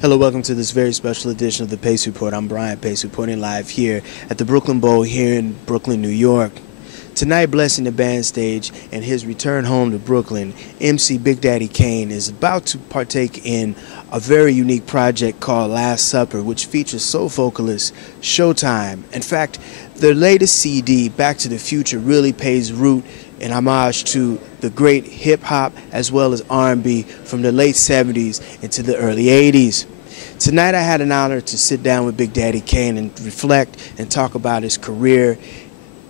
Hello, welcome to this very special edition of the Pace Report. I'm Brian Pace, reporting live here at the Brooklyn Bowl here in Brooklyn, New York. Tonight, blessing the band stage and his return home to Brooklyn, MC Big Daddy Kane is about to partake in a very unique project called Last Supper, which features soul vocalist Show Tyme. In fact, their latest CD, Back to the Future, really pays root in homage to the great hip-hop as well as R&B from the late 70s into the early 80s. Tonight I had an honor to sit down with Big Daddy Kane and reflect and talk about his career,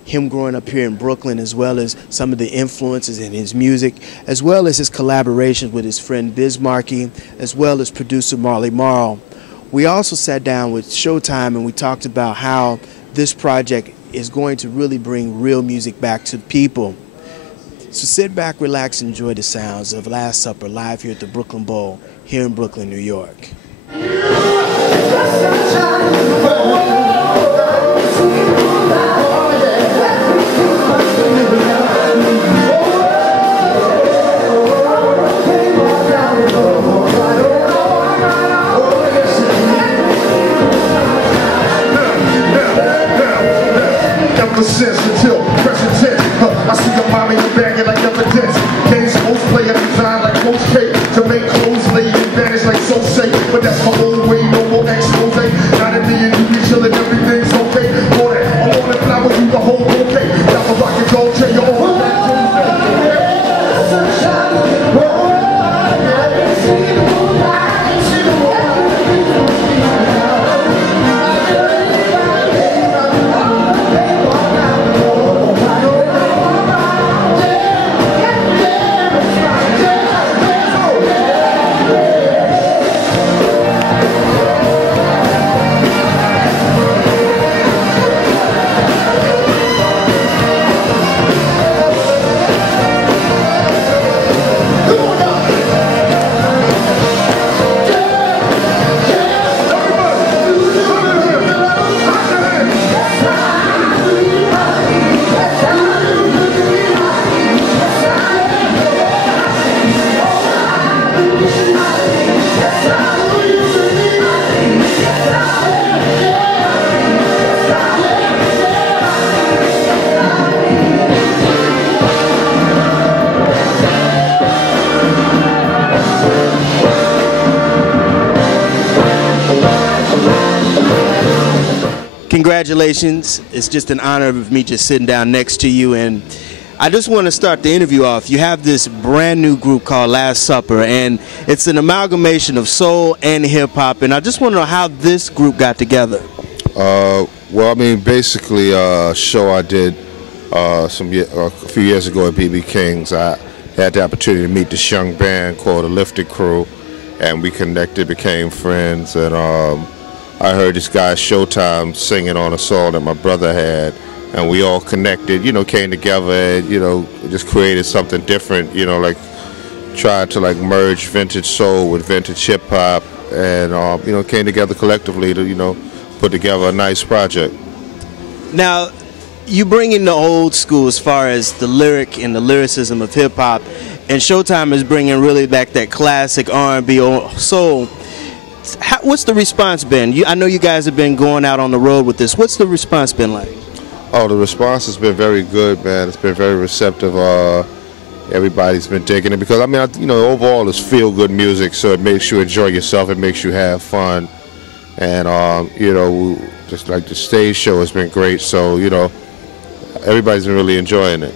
him growing up here in Brooklyn, as well as some of the influences in his music, as well as his collaborations with his friend Biz Markie, as well as producer Marley Marl. We also sat down with Show Tyme and we talked about how this project is going to really bring real music back to people. So sit back, relax, and enjoy the sounds of Last Supper live here at the Brooklyn Bowl here in Brooklyn, New York. Until present tense, I see your mommy bagging like evidence. Kane's most player designed like most cake to make clothes lay and vanish like so safe. But that's my old way, no more expose. Now that me and you be chillin', everything's okay. For that, I wanna flower you the whole bouquet. Got the rock and roll till you're all that Congratulations. It's just an honor of me just sitting down next to you, and I just want to start the interview off. You have this brand new group called Last Supper, and it's an amalgamation of soul and hip-hop, and I just want to know how this group got together. Well, I mean, basically a show I did a few years ago at BB King's. I had the opportunity to meet this young band called the Lifted Crew, and we connected, became friends, and I heard this guy Show Tyme singing on a song that my brother had, and we all connected, you know, came together and, you know, just created something different, you know, like tried to like merge vintage soul with vintage hip hop, and, you know, came together collectively to, you know, put together a nice project. Now, you bring in the old school as far as the lyric and the lyricism of hip hop, and Show Tyme is bringing really back that classic R&B or soul. What's the response been? I know you guys have been going out on the road with this. What's the response been like? Oh, the response has been very good, man. It's been very receptive. Everybody's been digging it because, I mean, you know, overall it's feel-good music, so it makes you enjoy yourself. It makes you have fun. And, you know, just like the stage show has been great, so, you know, everybody's been really enjoying it.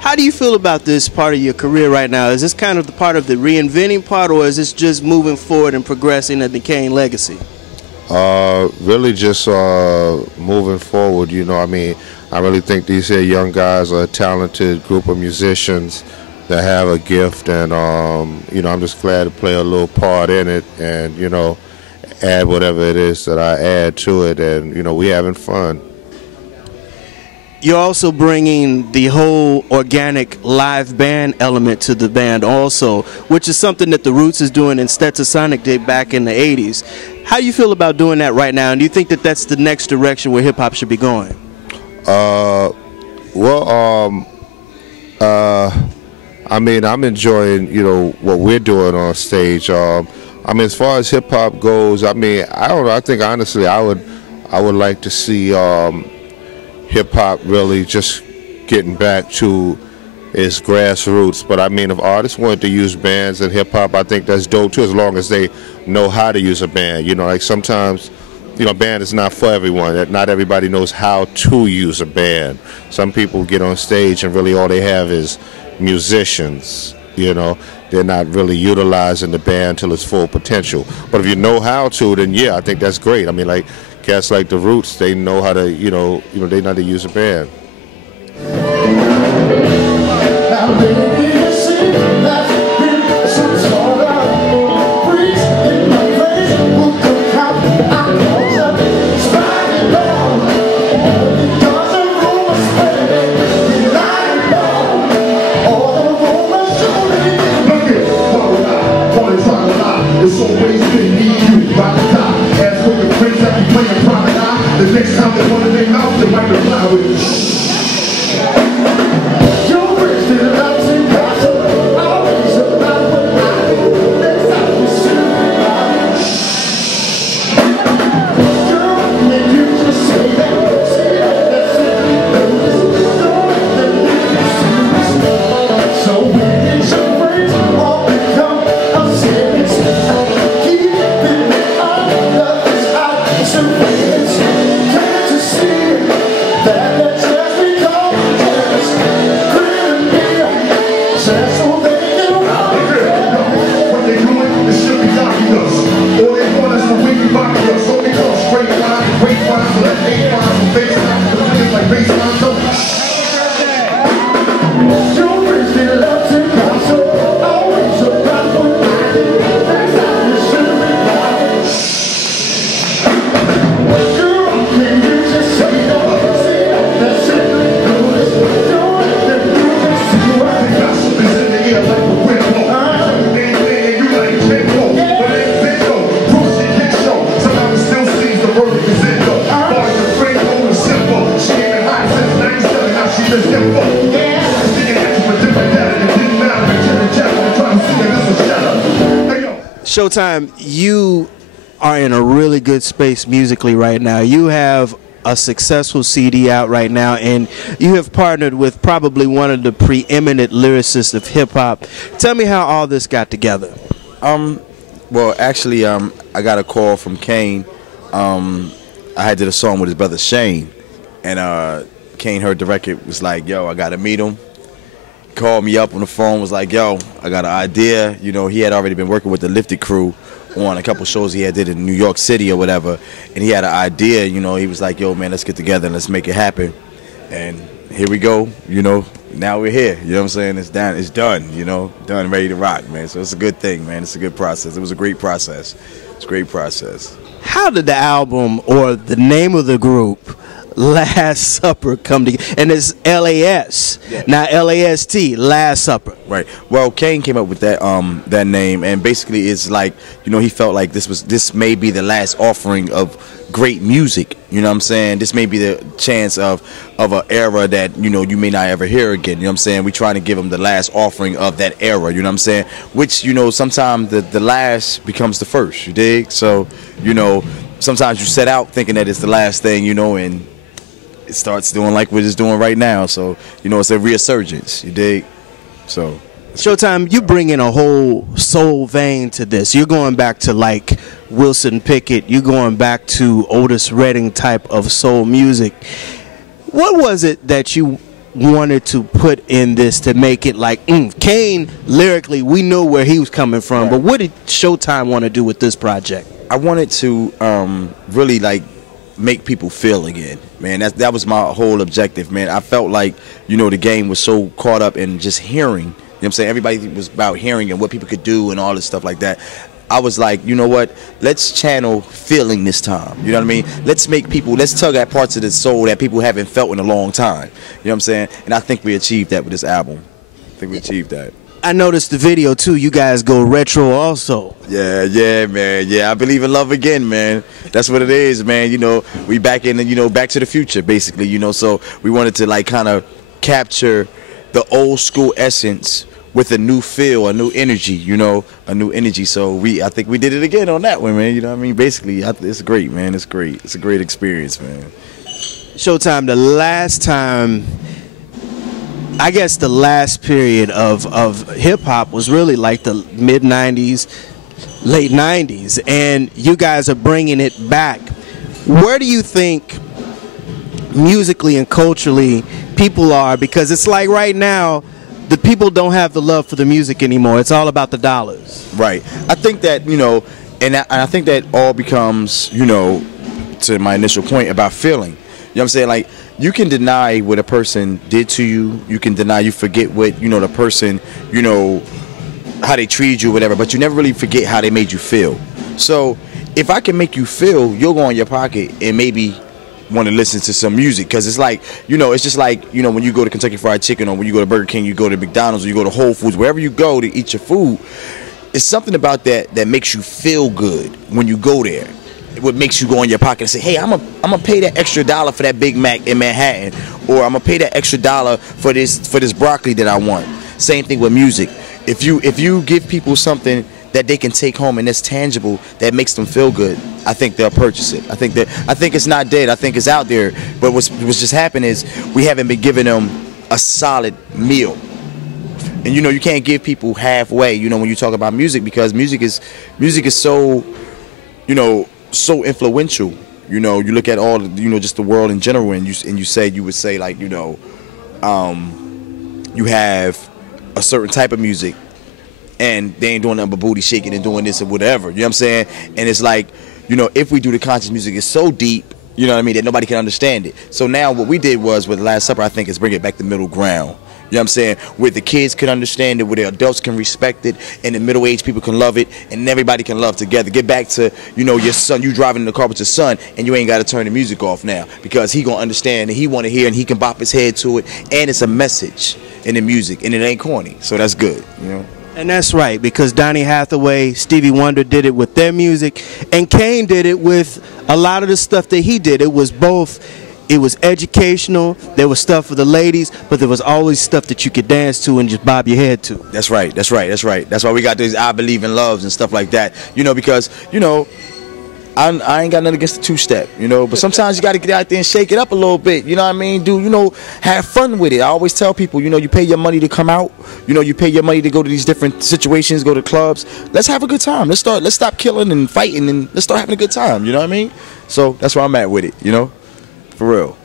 How do you feel about this part of your career right now? Is this kind of the part of the reinventing part, or is this just moving forward and progressing at the Kane legacy? Really just moving forward, you know. I mean, I really think these here young guys are a talented group of musicians that have a gift, and, you know, I'm just glad to play a little part in it and, you know, add whatever it is that I add to it, and, you know, we having fun. You're also bringing the whole organic live band element to the band also, which is something that the Roots is doing and Stetsasonic did back in the 80s. How do you feel about doing that right now, and do you think that that's the next direction where hip-hop should be going? I mean, I'm enjoying, you know, what we're doing on stage. I mean, as far as hip hop goes, I mean, I don't know. I think honestly, I would like to see hip hop really just getting back to its grassroots. But I mean, if artists wanted to use bands in hip hop, I think that's dope too, as long as they know how to use a band. You know, like sometimes, you know, band is not for everyone. Not everybody knows how to use a band. Some people get on stage and really all they have is musicians. You know, they're not really utilizing the band till its full potential. But if you know how to, then yeah, I think that's great. I mean, like cats like the Roots, they know how to, they know how to use a band. It's always been me, you, by the top. As for your friends that be playing promenade, the next time they want to name out, they might reply with shh. Your friends did it up to gossip, always about what I do. Next time you see me, shh. Girl, make you just say that, that's it. So when it's your friends, all become upset. Showtime, you are in a really good space musically right now. You have a successful CD out right now, and you have partnered with probably one of the preeminent lyricists of hip-hop. Tell me how all this got together. Well, actually, I got a call from Kane. I had did a song with his brother Shane, and Kane heard the record, was like, yo, I got to meet him. Called me up on the phone, was like, yo, I got an idea. You know, he had already been working with the Lifted crew on a couple shows he had did in New York City or whatever, and he had an idea. You know, he was like, yo, man, let's get together and let's make it happen. And here we go. You know, now we're here. You know what I'm saying? It's done. It's done. You know, done, ready to rock, man. So it's a good thing, man. It's a good process. It was a great process. It's a great process. How did the album or the name of the group Last Supper come together? And it's LAS, yeah. Not LAST, Last Supper. Right. Well, Kane came up with that that name, and basically it's like, you know, he felt like this may be the last offering of great music. You know what I'm saying? This may be the chance of an era that, you know, you may not ever hear again. You know what I'm saying? We trying to give him the last offering of that era. You know what I'm saying? Which, you know, sometimes the last becomes the first. You dig? So, you know, sometimes you set out thinking that it's the last thing, you know, and it starts doing like we're just doing right now. So, you know, it's a resurgence. You dig? So Showtime, you bring in a whole soul vein to this. You're going back to like Wilson Pickett. You're going back to Otis Redding type of soul music. What was it that you wanted to put in this to make it like Kane lyrically? We know where he was coming from, right. But what did Showtime want to do with this project? I wanted to really like make people feel again, man. That was my whole objective, man. I felt like, you know, the game was so caught up in just hearing. You know what I'm saying? Everybody was about hearing and what people could do and all this stuff like that. I was like, you know what? Let's channel feeling this time. You know what I mean? Let's tug at parts of the soul that people haven't felt in a long time. You know what I'm saying? And I think we achieved that with this album. I think we achieved that. I noticed the video too. You guys go retro also. Yeah, man. Yeah, I believe in love again, man. That's what it is, man. You know, we back in, you know, Back to the Future, basically. You know, so we wanted to like kind of capture the old school essence with a new feel, a new energy, you know, a new energy. So I think we did it again on that one, man. You know what I mean? Basically, it's great, man. It's great. It's a great experience, man. Showtime, the last time, I guess the last period of hip-hop was really like the mid-90s, late 90s, and you guys are bringing it back. Where do you think musically and culturally people are? Because it's like right now, the people don't have the love for the music anymore. It's all about the dollars. Right. I think that, you know, and I think that all becomes, you know, to my initial point about feeling. You know what I'm saying? Like, you can deny what a person did to you. You can deny, you forget what, you know, the person, you know, how they treated you, whatever, but you never really forget how they made you feel. So if I can make you feel, you'll go in your pocket and maybe want to listen to some music, because it's like, you know, it's just like, you know, when you go to Kentucky Fried Chicken, or when you go to Burger King, you go to McDonald's, or you go to Whole Foods, wherever you go to eat your food, it's something about that that makes you feel good when you go there. What makes you go in your pocket and say, hey, I'm gonna pay that extra $1 for that Big Mac in Manhattan, or I'm gonna pay that extra $1 for this broccoli that I want. Same thing with music. If you give people something that they can take home and that's tangible, that makes them feel good, I think they'll purchase it. I think it's not dead. I think it's out there. But what's just happened is we haven't been giving them a solid meal. And you know, you can't give people halfway, you know, when you talk about music, because music is so, you know, so influential. You know, you look at all the, you know, just the world in general, and you would say like, you know, you have a certain type of music, and they ain't doing nothing but booty shaking and doing this or whatever. You know what I'm saying? And it's like, you know, if we do the conscious music, it's so deep, you know what I mean, that nobody can understand it. So now what we did was with the Last Supper, I think, is bring it back to middle ground. You know what I'm saying? Where the kids can understand it, where the adults can respect it, and the middle-aged people can love it, and everybody can love together. Get back to, you know, your son, you driving in the car with your son, and you ain't got to turn the music off now, because he gonna understand, and he want to hear, and he can bop his head to it, and it's a message in the music, and it ain't corny. So that's good, you know? And that's right, because Donny Hathaway, Stevie Wonder did it with their music, and Kane did it with a lot of the stuff that he did. It was both, it was educational, there was stuff for the ladies, but there was always stuff that you could dance to and just bob your head to. That's right, that's right, that's right. That's why we got these I Believe in Loves and stuff like that, you know, because, you know, I ain't got nothing against the two-step, you know, but sometimes you got to get out there and shake it up a little bit, you know what I mean? You know, have fun with it. I always tell people, you know, you pay your money to come out, you know, you pay your money to go to these different situations, go to clubs. Let's have a good time. Let's stop killing and fighting, and let's start having a good time, you know what I mean? So that's where I'm at with it, you know, for real.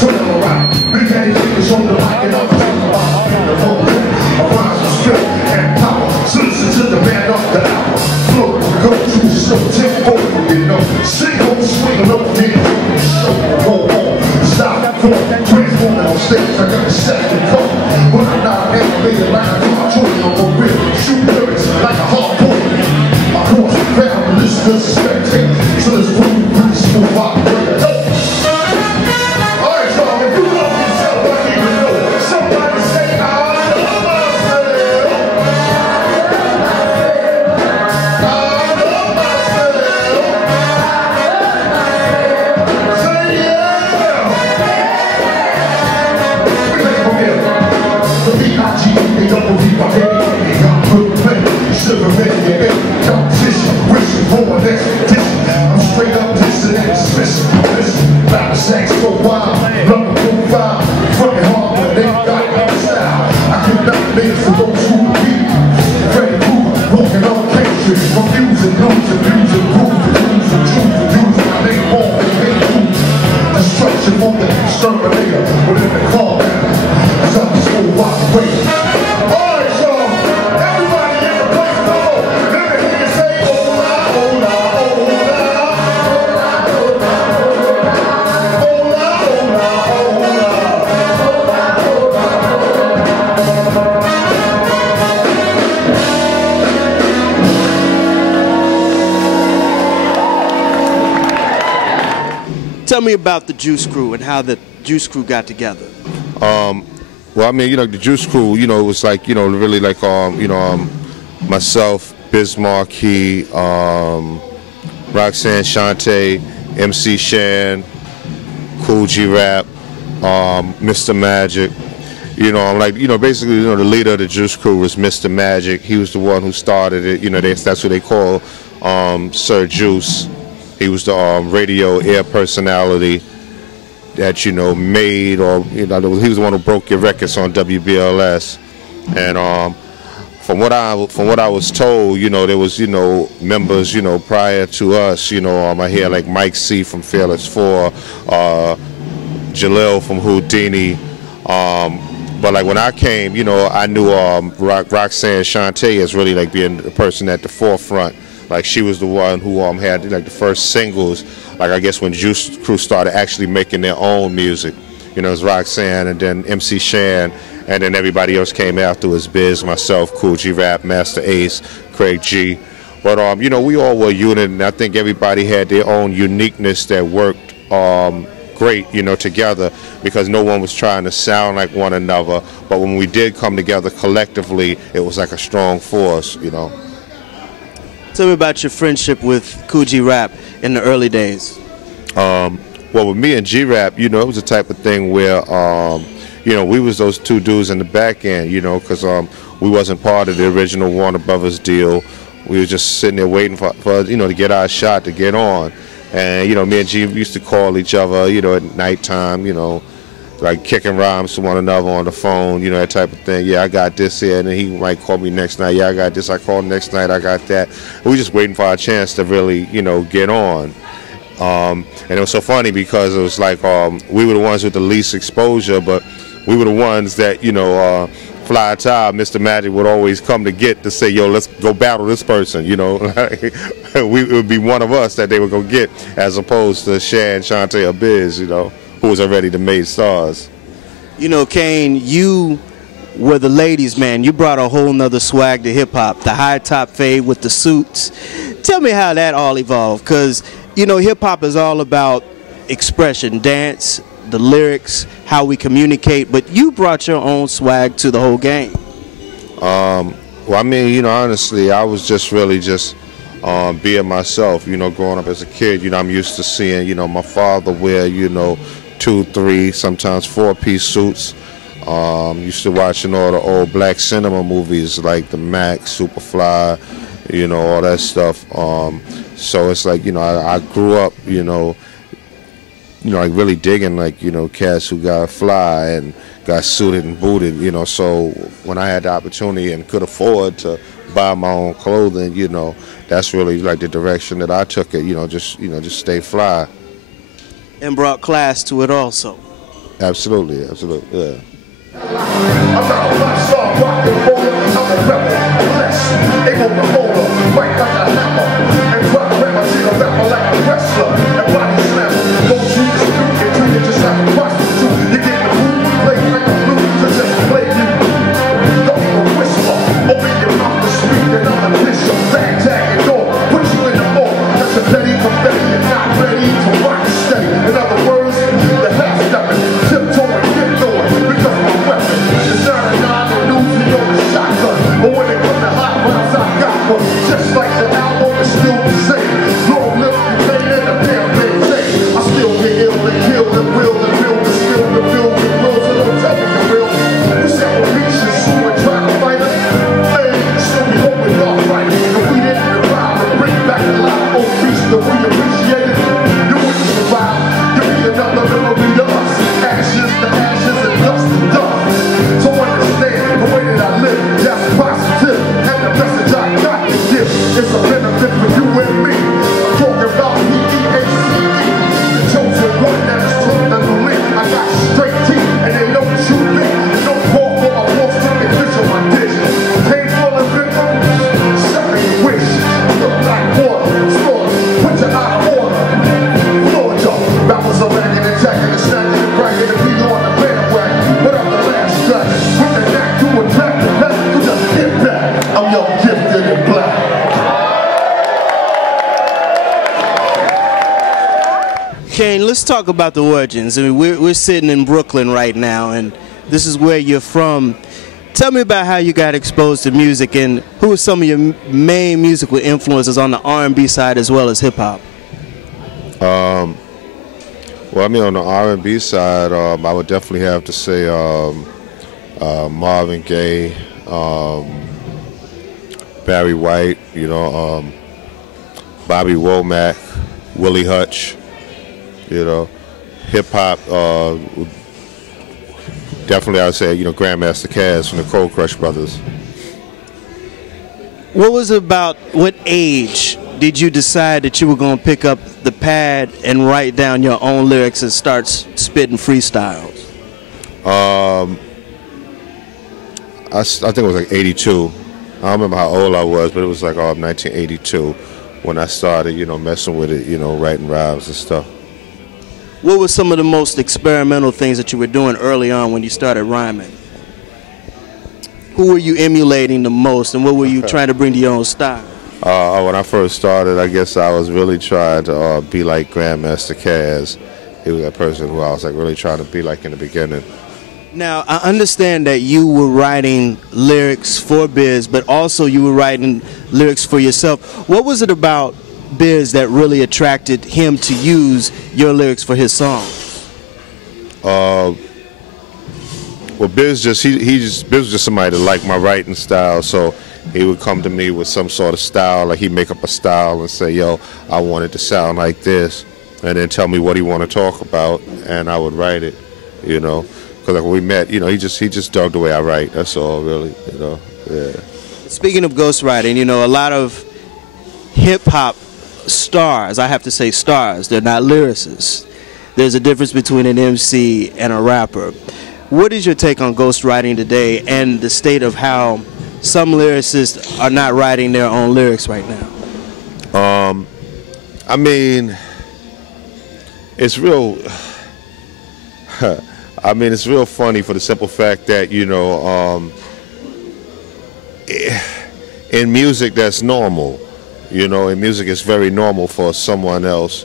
Turn around, Big Daddy Kane on the mic, and I'm talking about the whole of rhymes with strength and power. So listen to the man of the hour. Flow, go to slow tempo, you know. Sing on, swing low, then show, go on. Stop, transforming on stage. I got a second call, but I'm not an animated line. I'm trying to go real, shoot lyrics like a hard point. My course, found listeners, spectators. So let's move, really smooth operator. I'm straight up dissing and dismissing. Listen, like the sex so wild, love the profile, fucking hard, but they got no style. I could not make it for those who read. Freddy Krueger, walking on King Street, confusing, losing, losing, proving, choosing, my name on the main food. Destruction for the exterminator, within the car, as I'm so wide awake. Tell me about the Juice Crew and how the Juice Crew got together. Well, I mean, you know, the Juice Crew, you know, it was like, you know, really like, you know, myself, Biz Markie, Roxanne Shante, MC Shan, Kool G Rap, Mr. Magic. You know, I'm like, you know, basically, you know, the leader of the Juice Crew was Mr. Magic. He was the one who started it. You know, that's what they call Sir Juice. He was the radio air personality that, you know, made, or, you know, he was the one who broke your records on WBLS. And from what I was told, you know, there was, you know, members, you know, prior to us, you know, I hear like Mike C from Fearless 4, Jalil from Houdini. But like when I came, you know, I knew Roxanne Shante as really like being the person at the forefront. Like she was the one who had like the first singles. Like I guess when Juice Crew started actually making their own music, you know, it was Roxanne and then MC Shan, and then everybody else came afterwards. Biz, myself, Kool G Rap, Masta Ace, Craig G. But you know, we all were a unit, and I think everybody had their own uniqueness that worked great, you know, together, because no one was trying to sound like one another. But when we did come together collectively, it was like a strong force, you know. Tell me about your friendship with Kool G Rap in the early days. Well, with me and G Rap, you know, it was the type of thing where, you know, we was those two dudes in the back end, you know, because we wasn't part of the original Warner Brothers deal. We were just sitting there waiting for you know, to get our shot, to get on. And, you know, me and G used to call each other, you know, at nighttime, you know, like kicking rhymes to one another on the phone, you know, that type of thing. Yeah, I got this here, and then he might call me next night. Yeah, I got this. I called next night. I got that. And we just waiting for our chance to really, you know, get on. And it was so funny because it was like we were the ones with the least exposure, but we were the ones that, you know, Fly Tie, Mr. Magic would always come to get to say, yo, let's go battle this person, you know. It would be one of us that they would go get, as opposed to Shan, Shante, or Biz, you know, who was already the made stars. You know, Kane, you were the ladies' man. You brought a whole nother swag to hip-hop, the high top fade with the suits. Tell me how that all evolved, because, you know, hip-hop is all about expression, dance, the lyrics, how we communicate, but you brought your own swag to the whole game. Well, I mean, you know, honestly, I was just really just being myself, you know, growing up as a kid. You know, I'm used to seeing, you know, my father wear, you know, 2, 3, sometimes 4-piece suits. Used to watching all the old black cinema movies like The Mac, Superfly, you know, all that stuff. So it's like, you know, I grew up, you know, like really digging, like, you know, cats who got fly and got suited and booted, you know. So when I had the opportunity and could afford to buy my own clothing, you know, that's really like the direction that I took it, you know, just stay fly. And brought class to it also. Absolutely, absolutely, yeah. I'm not a rock star, rock and roll, I'm a rebel, blessed, able to hold up, fight like a hammer, and drop rapper, see a rapper like a wrestler, and body slammer, go through the street and treat it just like a prostitute, you get the food, play like a blues, to just play you, don't even whisper, open your mouth to speak, and I'm a bishop, tag your door, put you in the hole, that's a petty confetti, you're not ready to rock steady, in other words, the half steppin', tiptoeing, because my weapon is not a non-illusion or a shotgun. But when it comes to hot rounds, I got one. Just like the album is still the same. Long live the pain and the damn thing. I still get ill and kill and will and build and still the build and will. So don't tell me the real. You said we're reaching soon and trying to fight us. Man, still be hoping y'all right. If we didn't arrive and bring back the life old piece that we appreciated, you wouldn't survive. You'd be another memory to us. Ashes to ashes and dust to dust. So understand the way that I live, that's positive. And the message I got to give is a benefit for you and me. I'm talking about E.A.C.E. The chosen one that is taught to live. I got straight teeth and they don't shoot me. No fault for my walks to the fish on my dish. Painful and bitter, second wish. Look like water, slaughter, put your eye of order. Lord, y'all, rappers are ragging and jacking and snacking and bragging and beat on the bandwagon. What up the last track? From the neck to a track, the back to just get back. I'm young, gifted, and black. Kane, let's talk about the origins. I mean, we're sitting in Brooklyn right now, and this is where you're from. Tell me about how you got exposed to music, and who are some of your main musical influences on the R&B side as well as hip hop? Well, I mean, on the R&B side, I would definitely have to say Marvin Gaye, Barry White, you know, Bobby Womack, Willie Hutch, you know. Hip hop, definitely I would say, you know, Grandmaster Caz from the Cold Crush Brothers. What was it about, what age did you decide that you were going to pick up the pad and write down your own lyrics and start spitting freestyles? I think it was like 82. I don't remember how old I was, but it was like 1982 when I started, you know, messing with it, you know, writing rhymes and stuff. What were some of the most experimental things that you were doing early on when you started rhyming? Who were you emulating the most, and what were you trying to bring to your own style? When I first started, I guess I was really trying to be like Grandmaster Caz. He was that person who I was like really trying to be like in the beginning. Now, I understand that you were writing lyrics for Biz, but also you were writing lyrics for yourself. What was it about Biz that really attracted him to use your lyrics for his songs? Well, Biz was just somebody that liked my writing style, so he would come to me with some sort of style, like he'd make up a style and say, yo, I want it to sound like this, and then tell me what he want to talk about, and I would write it, you know. Because like when we met, you know, he just dug the way I write, that's all really, you know, yeah. Speaking of ghostwriting, you know, a lot of hip-hop stars, I have to say stars, they're not lyricists. There's a difference between an MC and a rapper. What is your take on ghostwriting today and the state of how some lyricists are not writing their own lyrics right now? I mean, it's real, I mean, it's real funny for the simple fact that, you know, in music that's normal. You know, in music it's very normal for someone else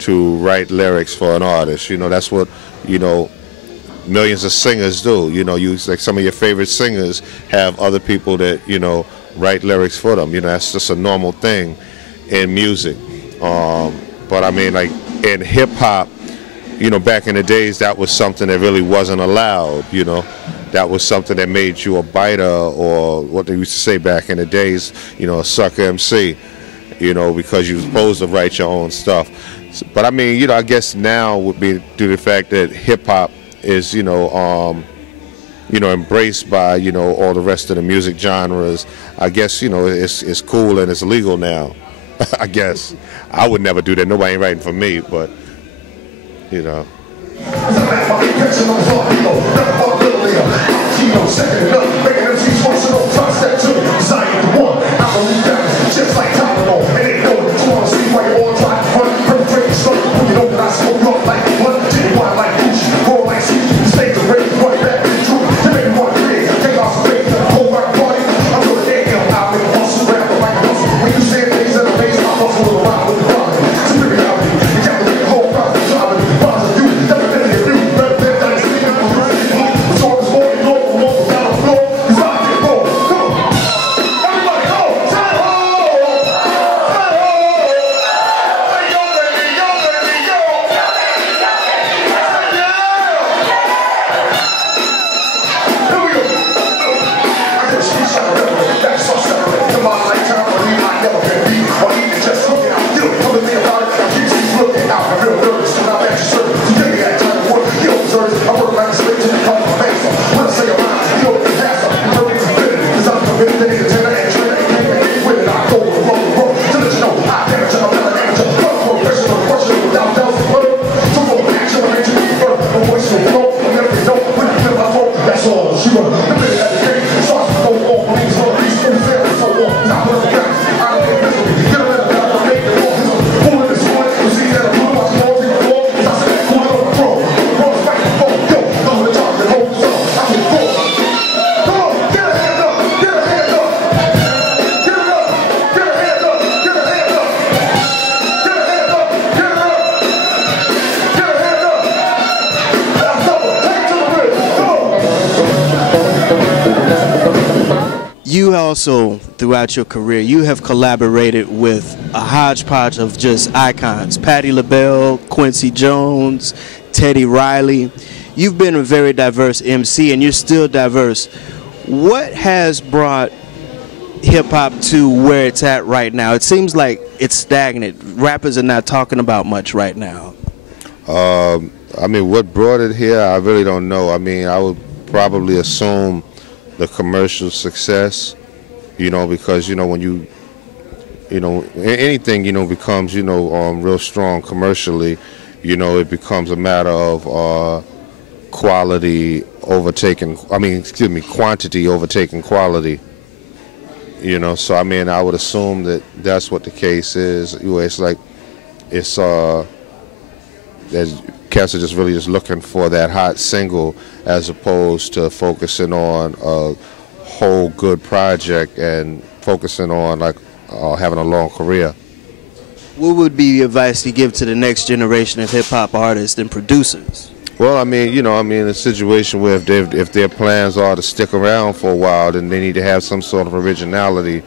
to write lyrics for an artist. You know, that's what, you know, millions of singers do. You know, like some of your favorite singers have other people that, you know, write lyrics for them. You know, that's just a normal thing in music. But I mean, like in hip hop, you know, back in the days, that was something that really wasn't allowed, you know. That was something that made you a biter, or what they used to say back in the days, you know, a sucker MC, you know, because you were supposed to write your own stuff. But I mean, you know, I guess now would be due to the fact that hip-hop is, you know, embraced by, you know, all the rest of the music genres. I guess, you know, it's cool and it's legal now. I guess. I would never do that. Nobody ain't writing for me, but, you know. You also, throughout your career, you have collaborated with a hodgepodge of just icons. Patti LaBelle, Quincy Jones, Teddy Riley. You've been a very diverse MC, and you're still diverse. What has brought hip-hop to where it's at right now? It seems like it's stagnant. Rappers are not talking about much right now. I mean, what brought it here, I really don't know. I mean, I would probably assume the commercial success, you know, because, you know, when you know, anything, you know, becomes, you know, real strong commercially, you know, it becomes a matter of quality overtaking, I mean, excuse me, quantity overtaking quality, you know. So, I mean, I would assume that that's what the case is. It's like, it's, there's cats are just really just looking for that hot single as opposed to focusing on a whole good project and focusing on like having a long career. What would be the advice you give to the next generation of hip-hop artists and producers? Well, I mean, you know, I mean, a situation where if their plans are to stick around for a while, then they need to have some sort of originality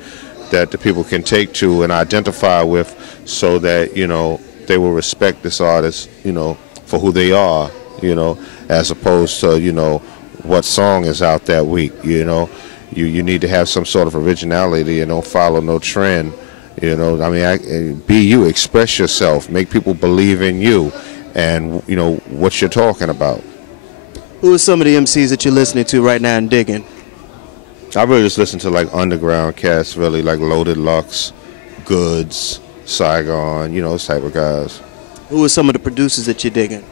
that the people can take to and identify with, so that, you know, they will respect this artist, you know, for who they are, you know, as opposed to, you know, what song is out that week, you know. You need to have some sort of originality and don't follow no trend, you know. I mean, be you, express yourself, make people believe in you and, you know, what you're talking about. Who are some of the MCs that you're listening to right now and digging? I really just listen to like underground cats, really, like Loaded Lux, Goods, Saigon, you know, those type of guys. Who are some of the producers that you're digging?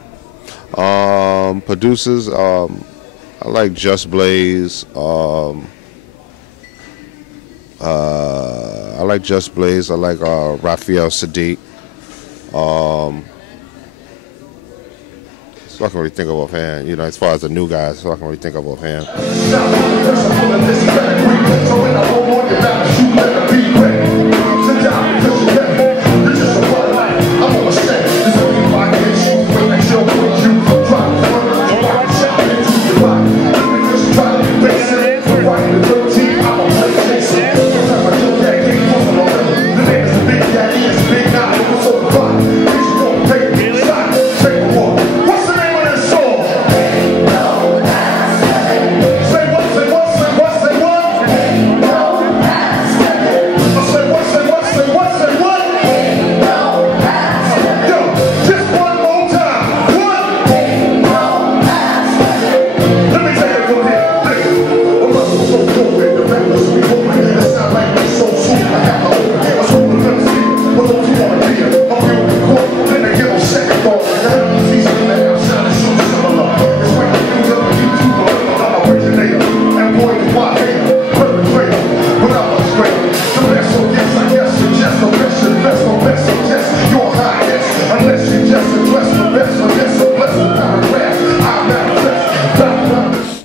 Producers, I like Just Blaze. I like Just Blaze. I like Raphael Sadiq. So I can really think of offhand, you know, as far as the new guys, so I can really think of offhand.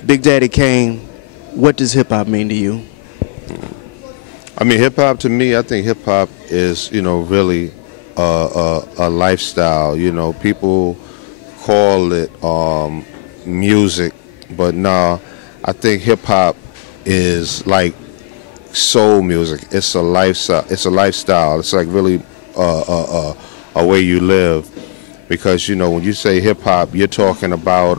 Big Daddy Kane, what does hip-hop mean to you? I mean, hip-hop to me, I think hip-hop is, you know, really a lifestyle. You know, people call it music, but nah, I think hip-hop is like soul music. It's a lifestyle. It's a lifestyle. It's like really a way you live, because, you know, when you say hip-hop, you're talking about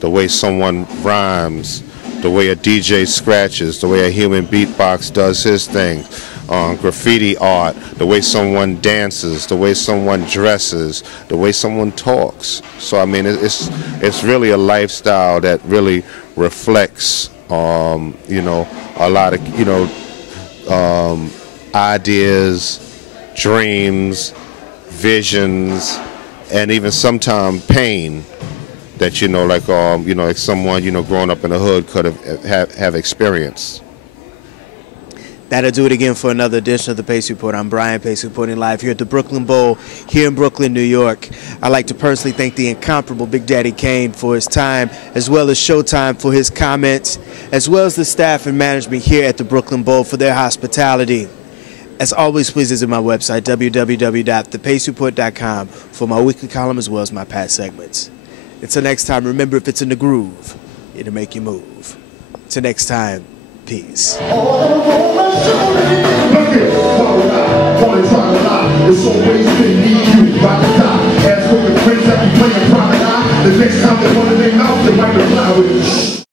the way someone rhymes, the way a DJ scratches, the way a human beatbox does his thing, graffiti art, the way someone dances, the way someone dresses, the way someone talks. So I mean, it's really a lifestyle that really reflects, you know, a lot of, you know, ideas, dreams, visions, and even sometimes pain that, you know, like you know, like someone, you know, growing up in the hood could have experienced. That'll do it again for another edition of the Pace Report. I'm Brian Pace, reporting live here at the Brooklyn Bowl here in Brooklyn, New York. I'd like to personally thank the incomparable Big Daddy Kane for his time, as well as Showtime for his comments, as well as the staff and management here at the Brooklyn Bowl for their hospitality. As always, please visit my website, www.thepacereport.com, for my weekly column as well as my past segments. Until next time, remember, if it's in the groove, it'll make you move. Till next time, Peace. It's always been me, you, by the top. As for the friends that be playing promenade, the next time they want to name out, they might reply with